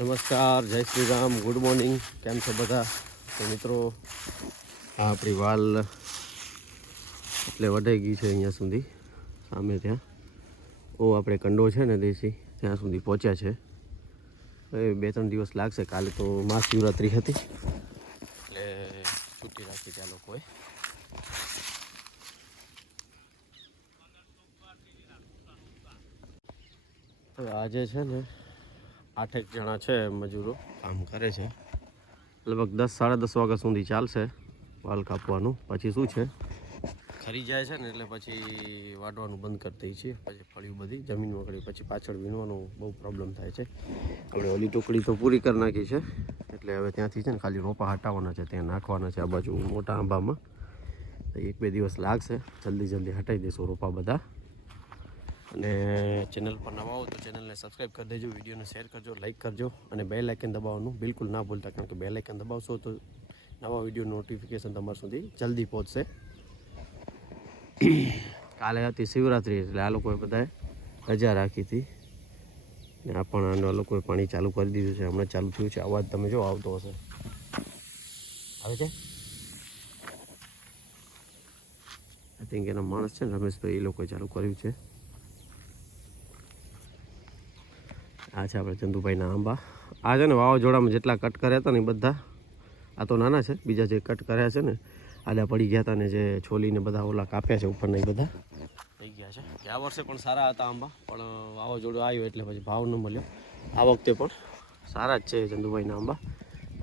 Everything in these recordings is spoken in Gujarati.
નમસ્કાર, જય શ્રી રામ ગુડ મોર્નિંગ કેમ છો બધા? તો મિત્રો, આ આપણી વાલ એટલે વઢાઈ ગઈ છે અહીંયા સુધી, સામે ત્યાં. ઓ, આપણે કંડો છે ને દેશી, ત્યાં સુધી પહોંચ્યા છે. હવે બે ત્રણ દિવસ લાગશે, કાલે તો મહાશિવરાત્રિ હતી. એટલે છૂટી રાખી ત્યાં લોકોએ. આજે છે ને આઠેક જણા છે મજૂરો કામ કરે છે. લગભગ દસ, સાડા દસ વાગ્યા સુધી ચાલશે વાલ કાપવાનું. પછી શું છે? ખરી જાય છે ને એટલે પછી વાટવાનું બંધ કરી દઈએ છીએ. પછી ફળ્યું બધી જમીનમાં કરી પછી પાછળ વીણવાનું બહુ પ્રોબ્લેમ થાય છે. આપણે ઓલી ટુકડી તો પૂરી કરી નાખી છે. એટલે હવે ત્યાંથી છે ને ખાલી રોપા હટાવવાના છે, ત્યાં નાખવાના છે આ બાજુ મોટા આંબામાં. એક બે દિવસ લાગશે. જલ્દી જલ્દી હટાવી દઈશું રોપા બધા. અને ચેનલ પર નવા હો તો ચેનલને સબસ્ક્રાઈબ કરી દેજો, વિડીયોને શેર કરજો લાઇક કરજો અને બે લાઇકન દબાવવાનું બિલકુલ ના ભૂલતા કારણ કે બે લાઇકન દબાવશો તો નવા વીડિયો નોટિફિકેશન તમારા સુધી જલ્દી પહોંચશે. કાલે હતી શિવરાત્રિ એટલે આ લોકોએ બધાએ રજા રાખી હતી. ને આ પણ આ લોકોએ પાણી ચાલુ કરી દીધું છે, હમણાં ચાલુ થયું છે. અવાજ તમે જો આવતો હશે. આવે છે? આઈ થિંક એના માણસ છે ને રમેશભાઈ, એ લોકોએ ચાલુ કર્યું છે. આ છે આપણે ચંદુભાઈના આંબા. આ છે ને વાવાઝોડામાં જેટલા કટ કર્યા હતા ને બધા, આ તો નાના છે, બીજા જે કટ કર્યા છે ને, આડા પડી ગયા હતા ને જે છોલીને બધા ઓલા કાપ્યા છે ઉપરના એ બધા. થઈ ગયા છે. ગયા વર્ષે પણ સારા હતા આંબા, પણ વાવાઝોડું આવ્યું એટલે પછી ભાવ ન મળ્યો. આ વખતે પણ સારા જ છે ચંદુભાઈના આંબા.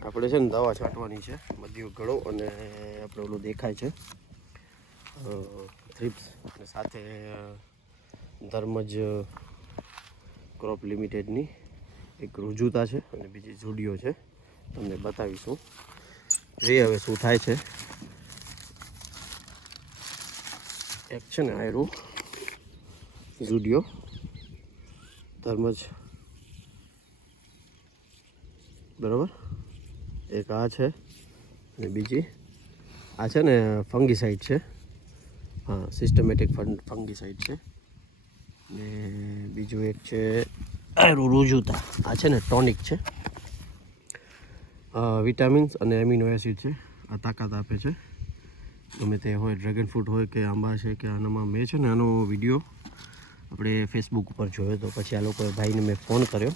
આપણે છે ને દવા છાંટવાની છે મધ્યો ગળો અને આપણે ઓલું દેખાય છે. થ્રીપ્સ અને સાથે ધર્મજ ક્રોપ લિમિટેડની એક રુજુતા છે અને બીજી જુડીઓ છે. તમને બતાવીશું. જોઈએ હવે શું થાય છે. એક છે ને આયરું જુડિયો ધર્મજ બરાબર? એક આ છે અને બીજી આ છે ને ફંગીસાઇડ છે. હા સિસ્ટમેટિક ફંગીસાઇડ છે. ને બીજું એક છે આયરું રૂજુતા આ છે ને ટોનિક છે. વિટામિન્સ અને એમિનો એસિડ છે. આ તાકાત આપે છે. ગમે તે હોય, ડ્રેગન ફ્રૂટ હોય કે આંબા છે કે આનામાં મેં છે ને આનો વીડિયો આપણે ફેસબુક ઉપર જોયો તો પછી આ લોકોએ ભાઈને મેં ફોન કર્યો.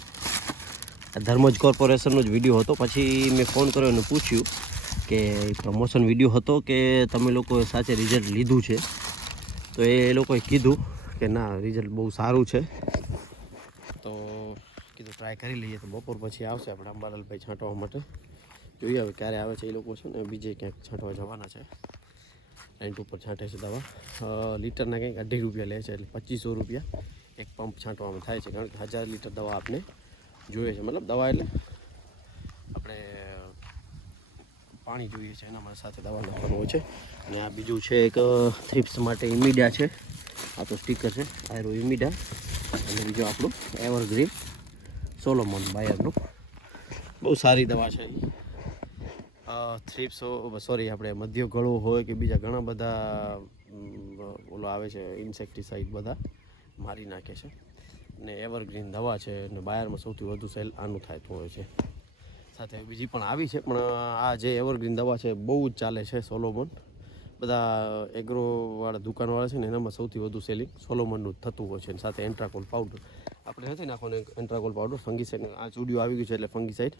આ ધર્મજ કોર્પોરેશનનો જ વીડિયો હતો. પછી મેં ફોન કર્યો અને પૂછ્યું કે પ્રમોશન વીડિયો હતો કે તમે લોકોએ સાચે રિઝલ્ટ લીધું છે. તો એ લોકોએ કીધું કે ના રિઝલ્ટ બહુ સારું છે. તો કીધું ટ્રાય કરી લઈએ તો બપોર પછી આવશે આપણે અંબાલાલભાઈ છાંટવા માટે. જોઈએ હવે ક્યારે આવે છે એ લોકો છે ને, બીજે ક્યાંક છાંટવા જવાના છે. રેન્ટ ઉપર છાંટે છે દવા. લીટરના કંઈક અઢી રૂપિયા લે છે, એટલે પચીસો રૂપિયા એક પંપ છાંટવામાં થાય છે. કારણ કે હજાર લીટર દવા આપને જોઈએ છે. મતલબ દવા એટલે આપણે પાણી જોઈએ છે. એના માટે સાથે દવા નાખવાનું હોય છે. અને આ બીજું છે એક થ્રિપ્સ માટે ઇમીડિયા છે. આ તો સ્ટીકર છે આયરો ઇમિડા અને બીજું આપણું એવરગ્રીન સોલોમોન બાયરનું બહુ સારી દવા છે. થ્રીપ્સ સોરી આપણે મધ્ય ગળો હોય કે બીજા ઘણા બધા ઓલો આવે છે ઇન્સેક્ટિસાઇડ બધા, મારી નાખે છે. ને એવરગ્રીન દવા છે, ને બાયરમાં સૌથી વધુ સેલ આનું થતું હોય છે. સાથે બીજી પણ આવી છે, પણ આ જે એવરગ્રીન દવા છે, બહુ જ ચાલે છે સોલોમન બધા એગ્રોવાળા દુકાનવાળા છે ને, એનામાં સૌથી વધુ સેલિંગ સોલોમનનું જ થતું હોય છે અને સાથે એન્ટ્રાકોલ પાવડર આપણે નથી નાખવાનું એન્ટ્રાકોલ પાવડર ફંગીસાઇડ આ ચૂડિયો આવી ગયું છે એટલે ફંગીસાઇડ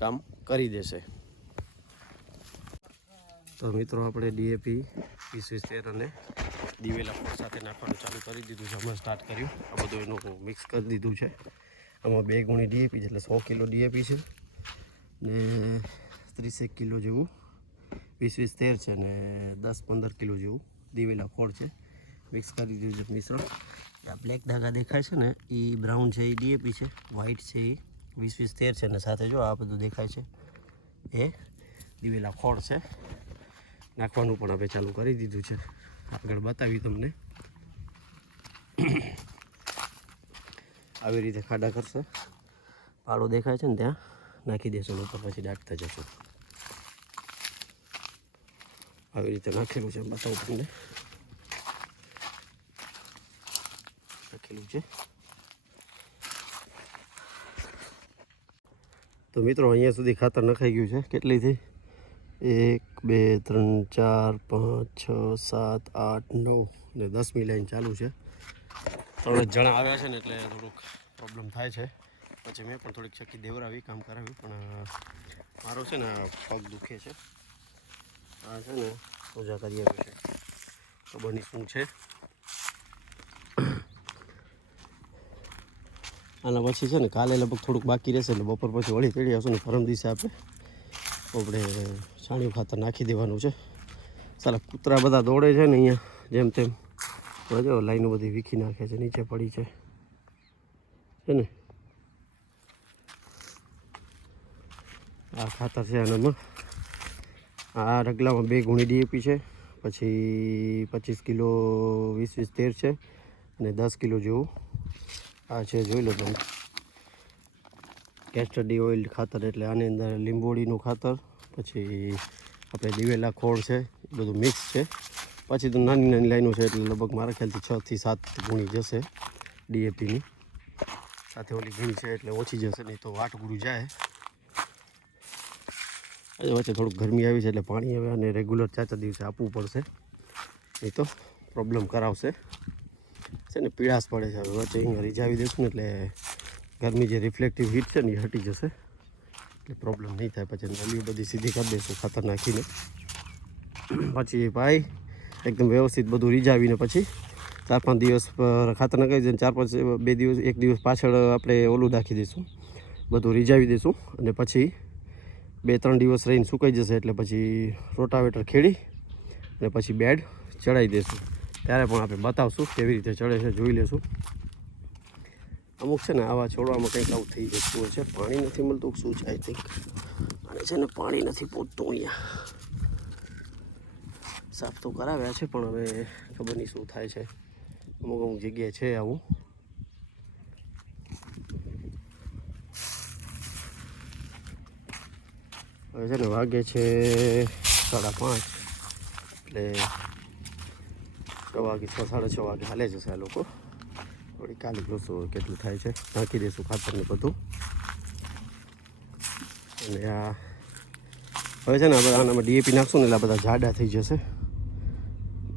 કામ કરી દેશે. તો મિત્રો, આપણે ડીએપી વીસ તેર અને દિવેલા ફળ સાથે નાખવાનું ચાલુ કરી દીધું છે. હમણાં સ્ટાર્ટ કર્યું. આ બધું એનું મિક્સ કરી દીધું છે. આમાં બે ગુણી ડીએપી છે એટલે સો કિલો ડીએપી છે. ને ત્રીસેક કિલો જેવું વીસ વીસ તેર છે ને દસ પંદર કિલો જેવું દિવેલા ફળ છે. મિક્સ કરી દીધું છે મિશ્રણ. આ બ્લેક ધાગા દેખાય છે ને એ બ્રાઉન છે એ ડીએપી છે વ્હાઇટ છે. એ વીસ વીસ તેર છે ને સાથે જો આ બધું દેખાય છે. એ દિવેલા ખોળ છે. નાખવાનું પણ હવે ચાલુ કરી દીધું છે. આગળ બતાવી તમને. આવી રીતે ખાડા કરશે. પાડો દેખાય છે ને ત્યાં. નાખી દેશું ઉપર પછી દાટતા જશું. આવી રીતે નાખેલું છે બતાવું તમને નાખેલું છે તો મિત્રો, અહીંયા સુધી ખાતર નખાઈ ગયું છે. કેટલી થઈ? એક, બે, ત્રણ, ચાર, પાંચ, છ, સાત, આઠ, નવ ને દસમી લાઈન ચાલુ છે. ત્રણ જણા આવ્યા છે ને એટલે થોડુંક પ્રોબ્લેમ થાય છે. પછી મેં પણ થોડીક ચક્કી દેવરાવી, કામ કરાવ્યું, પણ મારો છે ને પગ દુખે છે. આ છે ને પૂજા કરી આવ્યું છે ખબર શું છે? આના પછી છે ને કાલે લગભગ થોડુંક બાકી રહેશે એટલે બપોર પછી વળી તેડી આવશું ને પરમ દિવસે આપણે આપણે છાણિયું ખાતર નાખી દેવાનું છે. સાલા કૂતરા બધા દોડે છે ને અહીંયા, જેમ તેમ. જો લાઈનો બધી વીખી નાખે છે, નીચે પડી છે. છે ને? આ ખાતર છે આનામાં. આ રગલામાં બે ગુણી ડીએપી છે, પછી પચીસ કિલો વીસ વીસ તેર છે અને દસ કિલો જેવું. આ છે જોઈ લો તમે. કેસ્ટરડી ઓઇલ ખાતર એટલે આની અંદર લીંબોળીનું ખાતર, પછી આપણે દિવેલા ખોળ છે, એ બધું મિક્સ છે. પછી તો નાની નાની લાઈનો છે એટલે લગભગ મારા ખ્યાલથી છથી સાત ગુણી જશે ડીએપીની. સાથે ઓલી ગુણી છે એટલે ઓછી જશે, નહીં તો વાટ ગુરુ જાય. આજે વચ્ચે થોડુંક ગરમી આવી છે એટલે પાણી હવે અને રેગ્યુલર ચાર દિવસે આપવું પડશે. નહીં તો પ્રોબ્લેમ કરાવશે. છે ને પીળાશ પડે છે. હવે વચ્ચે અહીંયા રીઝાવી દઈશું એટલે ગરમી જે રિફ્લેક્ટિવ હીટ છે ને એ હટી જશે. એટલે પ્રોબ્લેમ નહીં થાય. પછી નલીઓ બધી સીધી કરી દઈશું ખાતર નાખીને. પછી ભાઈ એકદમ વ્યવસ્થિત બધું રીઝાવીને પછી ચાર પાંચ દિવસ ખાતર નાખી દઈને ચાર પાંચ બે દિવસ, એક દિવસ પાછળ આપણે ઓલું નાખી દઈશું. બધું રીઝાવી દઈશું અને પછી બે ત્રણ દિવસ રહીને સુકાઈ જશે એટલે પછી રોટાવેટર ખેડી અને પછી બેડ ચડાવી દઈશું ત્યારે પણ આપણે બતાવશું કેવી રીતે ચડે છે, જોઈ લેશું. અમુક છે ને આવા છોડવામાં કંઈક આવું થઈ જતું હોય છે. પાણી નથી મળતું, શું છે આઈ થિંક અને છે ને પાણી નથી પૂરતું અહીંયા. સાફ તો કરાવ્યા છે, પણ હવે ખબર નહીં શું થાય છે. અમુક અમુક જગ્યાએ છે આવું. હવે છે ને વાગે છે સાડા પાંચ. એટલે છ વાગે, છ, સાડા છ વાગે હાલે જશે આ લોકો. થોડી કાલે જોશું કેટલું થાય છે. નાખી દઈશું ખાતરને બધું. અને આ હવે છે ને આપણે આનામાં ડીએપી નાખશું ને એટલે બધા જાડા થઈ જશે.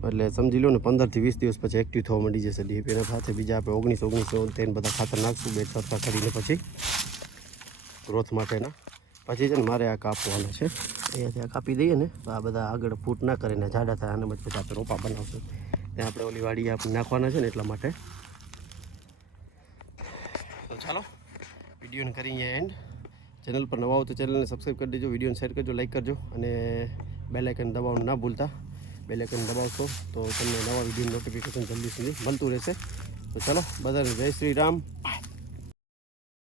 એટલે સમજી લો ને પંદરથી વીસ દિવસ પછી એક્ટિવ થવા માંડી જશે ડીએપીના સાથે બીજા આપણે ઓગણીસો ઓગણીસો તેને બધા ખાતર નાખશું બે સરખા કરીને પછી. ગ્રોથ માટેના. પછી છે ને મારે આ કાપવાના છે. અહીંયાથી આ કાપી દઈએ ને, તો આ બધા આગળ ફૂટ ના કરીને જાડા થાય અને પછી આપણે રોપા બનાવશું. ત્યાં આપણે ઓલી વાડી આપણે નાખવાના છે ને એટલા માટે. તો ચાલો, વિડીયોને કરી એન્ડ ચેનલ પર નવા હો તો ચેનલને સબસ્ક્રાઈબ કરી દેજો, વિડીયોને શેર કરજો લાઈક કરજો, અને બેલાઇકન દબાવવાનું ના ભૂલતા. બેલાઇકન દબાવશો તો તમને નવા વીડિયો નોટિફિકેશન જલ્દી સુધી મળતું રહેશે. તો ચાલો, બધાને જય શ્રી રામ.